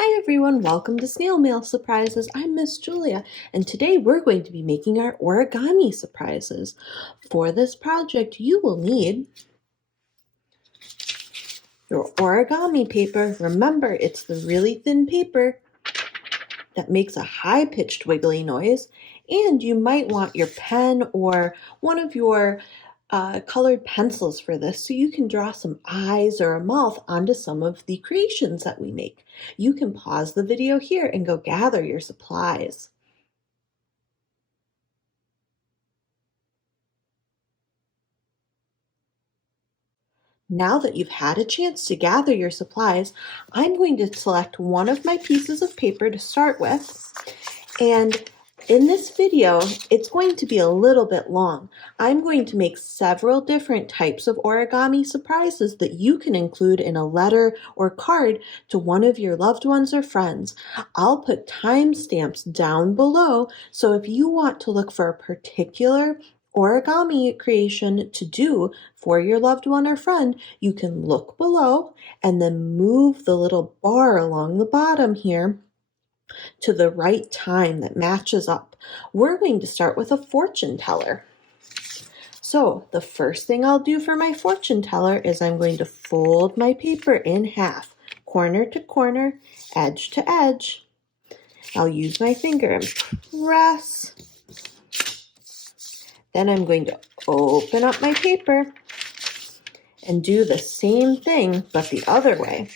Hi everyone, welcome to Snail Mail Surprises. I'm Miss Julia, and today we're going to be making our origami surprises. For this project, you will need your origami paper. Remember, it's the really thin paper that makes a high-pitched wiggly noise, and you might want your pen or one of your colored pencils for this so you can draw some eyes or a mouth onto some of the creations that we make. You can pause the video here and go gather your supplies. Now that you've had a chance to gather your supplies, I'm going to select one of my pieces of paper to start with. And in this video, it's going to be a little bit long. I'm going to make several different types of origami surprises that you can include in a letter or card to one of your loved ones or friends. I'll put timestamps down below, so if you want to look for a particular origami creation to do for your loved one or friend, you can look below and then move the little bar along the bottom here to the right time that matches up. We're going to start with a fortune teller. So the first thing I'll do for my fortune teller is I'm going to fold my paper in half, corner to corner, edge to edge. I'll use my finger and press. Then I'm going to open up my paper and do the same thing, but the other way.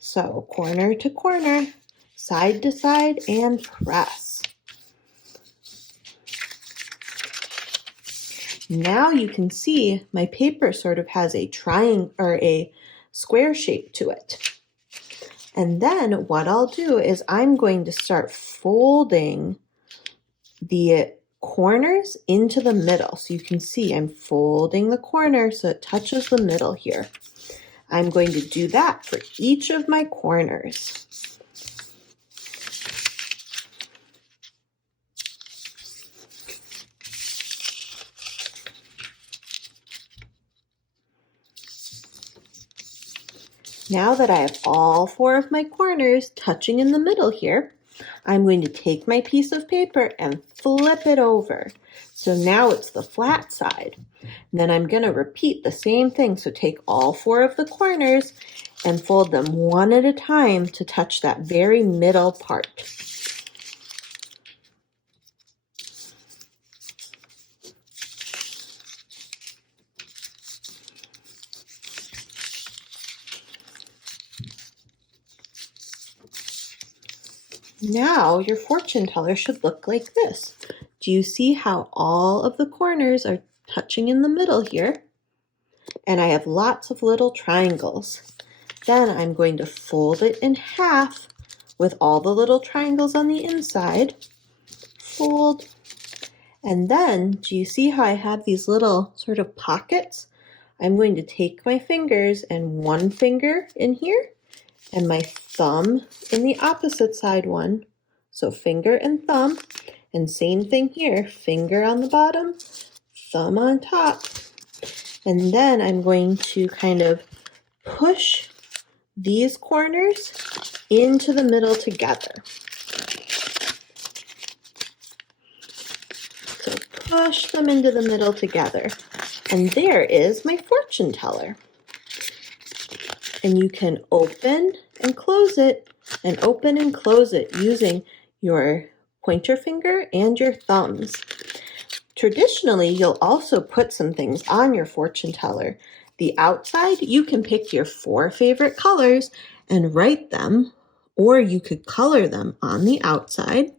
So corner to corner, side to side, and press. Now you can see my paper sort of has a triangle or a square shape to it. And then what I'll do is I'm going to start folding the corners into the middle. So you can see I'm folding the corner so it touches the middle here. I'm going to do that for each of my corners. Now that I have all four of my corners touching in the middle here, I'm going to take my piece of paper and flip it over. So now it's the flat side. And then I'm going to repeat the same thing. So take all four of the corners and fold them one at a time to touch that very middle part. Now your fortune teller should look like this. Do you see how all of the corners are touching in the middle here? And I have lots of little triangles. Then I'm going to fold it in half with all the little triangles on the inside. Fold. And then, do you see how I have these little sort of pockets? I'm going to take my fingers and one finger in here and my thumb in the opposite side one. So finger and thumb, and same thing here, finger on the bottom, thumb on top. And then I'm going to kind of push these corners into the middle together. So push them into the middle together. And there is my fortune teller. And you can open and close it and open and close it using your pointer finger and your thumbs. Traditionally, you'll also put some things on your fortune teller. The outside, you can pick your 4 favorite colors and write them, or you could color them on the outside.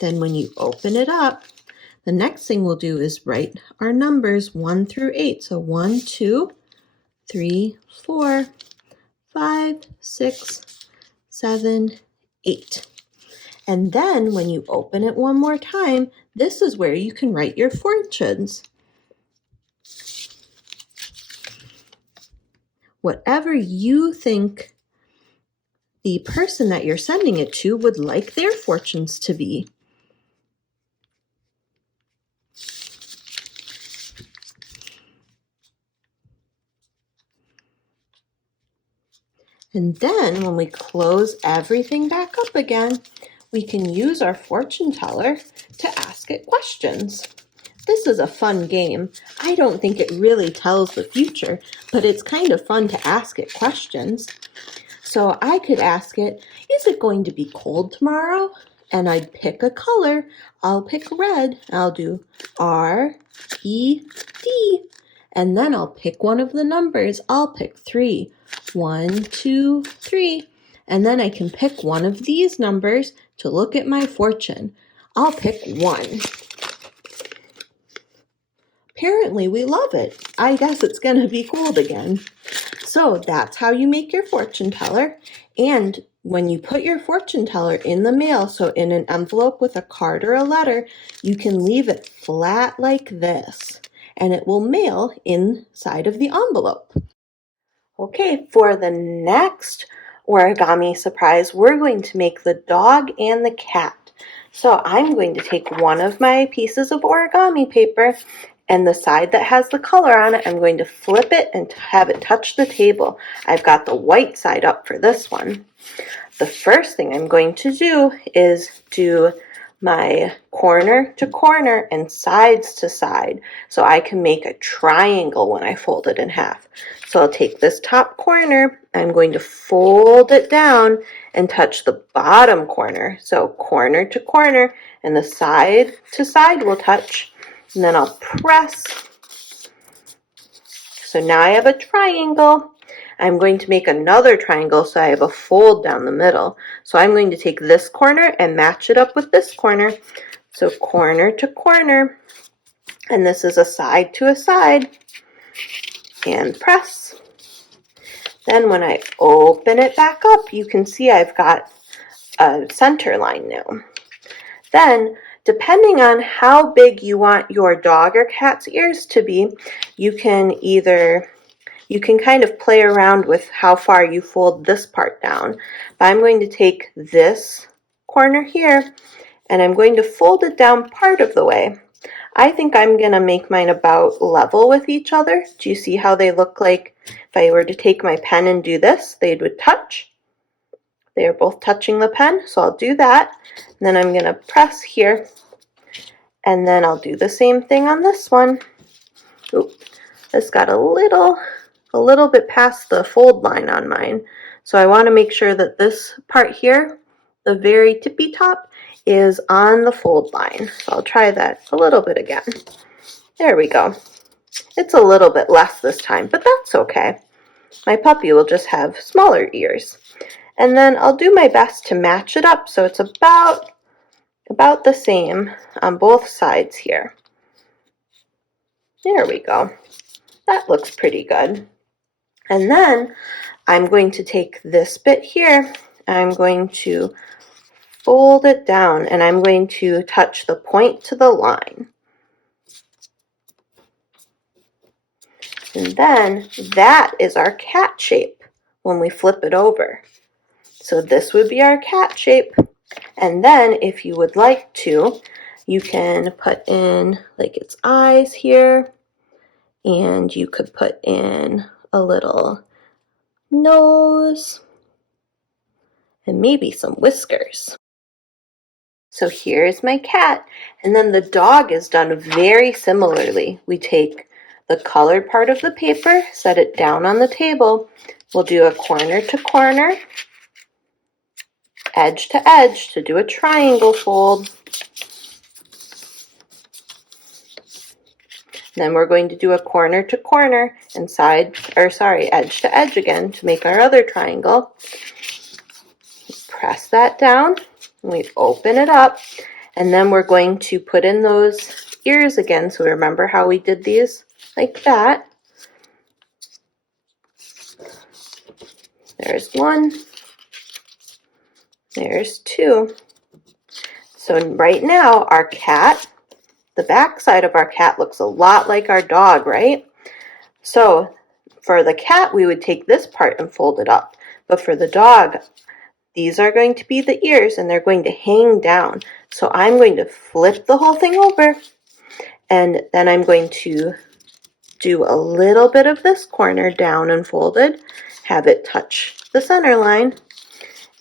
Then when you open it up, the next thing we'll do is write our numbers 1 through 8. So 1, 2, 3, 4, 5, 6, 7, 8. And then when you open it one more time, this is where you can write your fortunes. Whatever you think the person that you're sending it to would like their fortunes to be. And then when we close everything back up again, we can use our fortune teller to ask it questions. This is a fun game. I don't think it really tells the future, but it's kind of fun to ask it questions. So I could ask it, is it going to be cold tomorrow? And I'd pick a color. I'll pick red. I'll do R, E, D. And then I'll pick one of the numbers. I'll pick 3. 1, 2, 3. And then I can pick one of these numbers to look at my fortune. I'll pick 1. Apparently we love it. I guess it's going to be cold again. So that's how you make your fortune teller. And when you put your fortune teller in the mail, so in an envelope with a card or a letter, you can leave it flat like this, and it will mail inside of the envelope. Okay, for the next origami surprise, we're going to make the dog and the cat. So I'm going to take one of my pieces of origami paper, and the side that has the color on it, I'm going to flip it and have it touch the table. I've got the white side up for this one. The first thing I'm going to do is do my corner to corner and sides to side so I can make a triangle when I fold it in half. So I'll take this top corner, I'm going to fold it down and touch the bottom corner. So corner to corner, and the side to side will touch. And then I'll press. So now I have a triangle. I'm going to make another triangle so I have a fold down the middle. So I'm going to take this corner and match it up with this corner. So corner to corner. And this is a side to a side. And press. Then when I open it back up, you can see I've got a center line now. Then, depending on how big you want your dog or cat's ears to be, you can kind of play around with how far you fold this part down. But I'm going to take this corner here and I'm going to fold it down part of the way. I think I'm going to make mine about level with each other. Do you see how they look like if I were to take my pen and do this? They would touch. They are both touching the pen, so I'll do that. And then I'm going to press here, and then I'll do the same thing on this one. Oop, this got a little bit past the fold line on mine. So I want to make sure that this part here, the very tippy top, is on the fold line. So I'll try that a little bit again. There we go. It's a little bit less this time, but that's okay. My puppy will just have smaller ears. And then I'll do my best to match it up so it's about the same on both sides here. There we go. That looks pretty good. And then I'm going to take this bit here, and I'm going to fold it down, and I'm going to touch the point to the line. And then that is our cat shape when we flip it over. So this would be our cat shape. And then if you would like to, you can put in like its eyes here, and you could put in a little nose and maybe some whiskers. So here's my cat, and then the dog is done very similarly. We take the colored part of the paper, set it down on the table. We'll do a corner to corner, edge to edge to do a triangle fold. Then we're going to do a corner to corner and edge to edge again to make our other triangle. Press that down, and we open it up, and then we're going to put in those ears again. So remember how we did these like that. There's one. There's two. So right now our cat, the back side of our cat looks a lot like our dog, right? So for the cat, we would take this part and fold it up. But for the dog, these are going to be the ears, and they're going to hang down. So I'm going to flip the whole thing over, and then I'm going to do a little bit of this corner down and folded, have it touch the center line.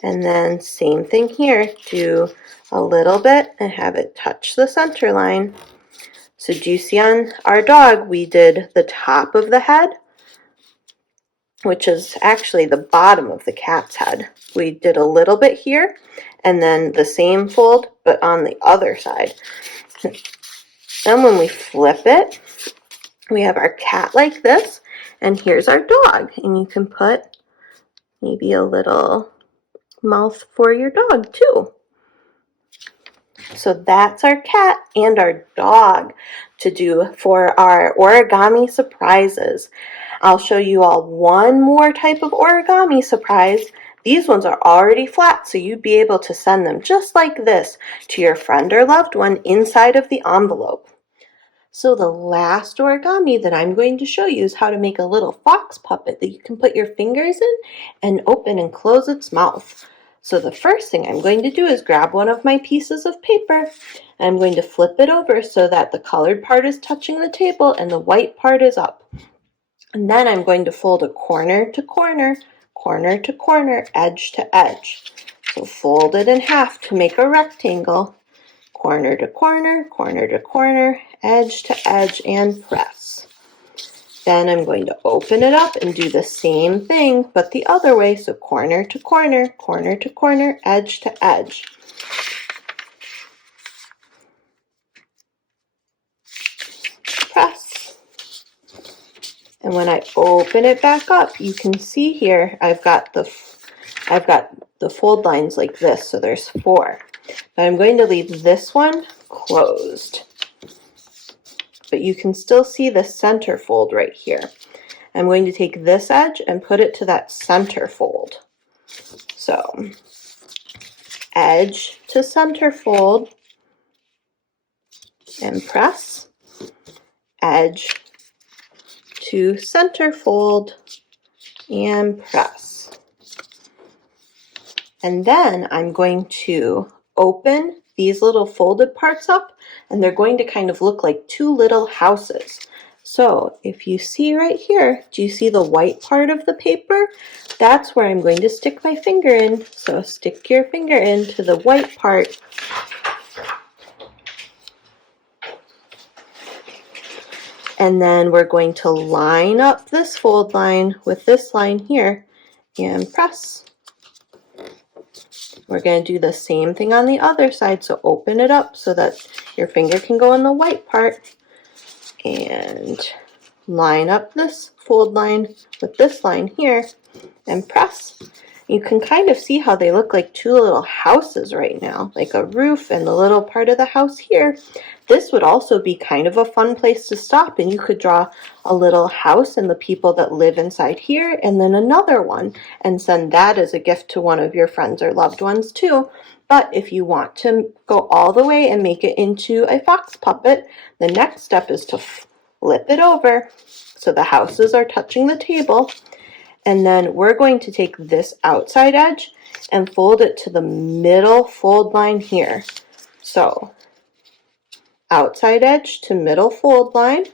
And then same thing here, do a little bit and have it touch the center line. So do you see on our dog, we did the top of the head, which is actually the bottom of the cat's head. We did a little bit here, and then the same fold, but on the other side. Then when we flip it, we have our cat like this, and here's our dog. And you can put maybe a little mouth for your dog too. So that's our cat and our dog to do for our origami surprises. I'll show you all one more type of origami surprise. These ones are already flat, so you'd be able to send them just like this to your friend or loved one inside of the envelope. So the last origami that I'm going to show you is how to make a little fox puppet that you can put your fingers in and open and close its mouth. So the first thing I'm going to do is grab one of my pieces of paper, and I'm going to flip it over so that the colored part is touching the table and the white part is up. And then I'm going to fold a corner to corner, corner to corner, edge to edge. So fold it in half to make a rectangle. Corner to corner, corner to corner, edge to edge, and press. Then I'm going to open it up and do the same thing, but the other way. So corner to corner, corner to corner, edge to edge. Press. And when I open it back up, you can see here I've got the fold lines like this, so there's 4. But I'm going to leave this one closed. But you can still see the center fold right here. I'm going to take this edge and put it to that center fold. So, edge to center fold, and press. Edge to center fold, and press. And then I'm going to open these little folded parts up, and they're going to kind of look like 2 little houses. So if you see right here, do you see the white part of the paper? That's where I'm going to stick my finger in. So stick your finger into the white part. And then we're going to line up this fold line with this line here and press. We're going to do the same thing on the other side, so open it up so that your finger can go in the white part and line up this fold line with this line here and press. You can kind of see how they look like 2 little houses right now, like a roof and the little part of the house here. This would also be kind of a fun place to stop, and you could draw a little house and the people that live inside here, and then another one, and send that as a gift to one of your friends or loved ones too. But if you want to go all the way and make it into a fox puppet, the next step is to flip it over so the houses are touching the table. And then we're going to take this outside edge and fold it to the middle fold line here. So outside edge to middle fold line,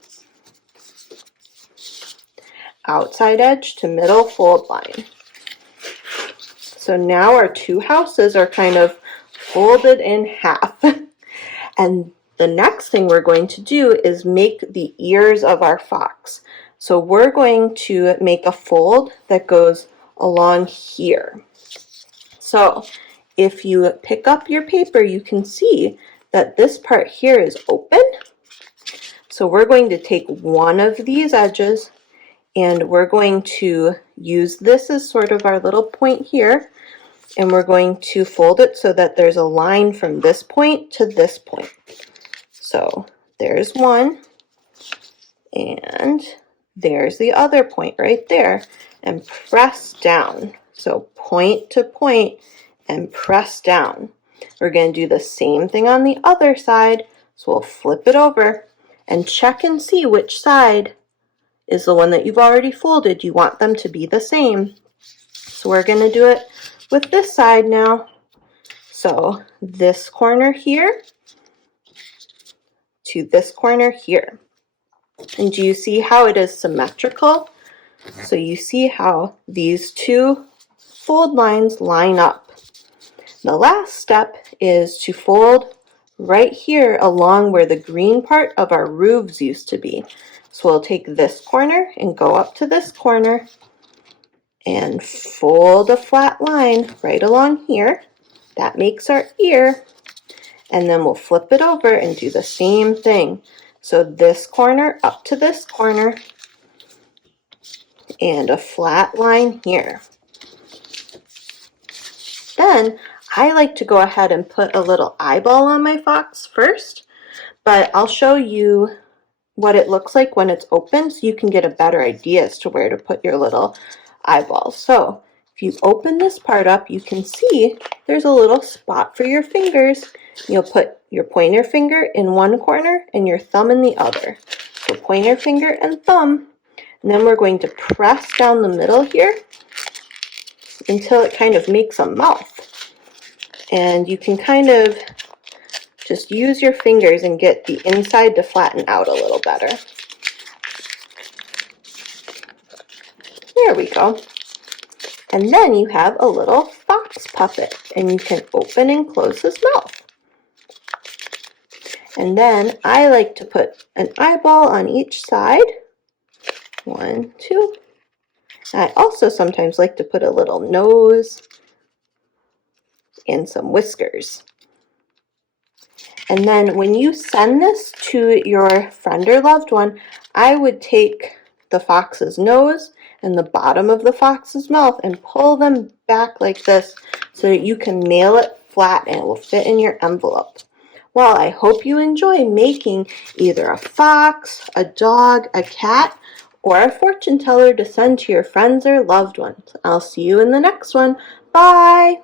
outside edge to middle fold line. So now our 2 houses are kind of folded in half. And the next thing we're going to do is make the ears of our fox. So we're going to make a fold that goes along here. So if you pick up your paper, you can see that this part here is open. So we're going to take one of these edges, and we're going to use this as sort of our little point here, and we're going to fold it so that there's a line from this point to this point. So there's one, and there's the other point right there, and press down. So point to point and press down. We're going to do the same thing on the other side. So we'll flip it over and check and see which side is the one that you've already folded. You want them to be the same. So we're going to do it with this side now. So this corner here to this corner here. And do you see how it is symmetrical? So you see how these two fold lines line up. The last step is to fold right here along where the green part of our roofs used to be. So we'll take this corner and go up to this corner and fold a flat line right along here. That makes our ear. And then we'll flip it over and do the same thing. So this corner up to this corner and a flat line here. Then I like to go ahead and put a little eyeball on my fox first, but I'll show you what it looks like when it's open so you can get a better idea as to where to put your little eyeballs. So if you open this part up, you can see there's a little spot for your fingers. You'll put your pointer finger in one corner and your thumb in the other. So pointer finger and thumb. And then we're going to press down the middle here until it kind of makes a mouth. And you can kind of just use your fingers and get the inside to flatten out a little better. There we go. And then you have a little fox puppet, and you can open and close his mouth. And then I like to put an eyeball on each side. 1, 2. I also sometimes like to put a little nose and some whiskers. And then when you send this to your friend or loved one, I would take the fox's nose and the bottom of the fox's mouth and pull them back like this so that you can mail it flat and it will fit in your envelope. Well, I hope you enjoy making either a fox, a dog, a cat, or a fortune teller to send to your friends or loved ones. I'll see you in the next one. Bye!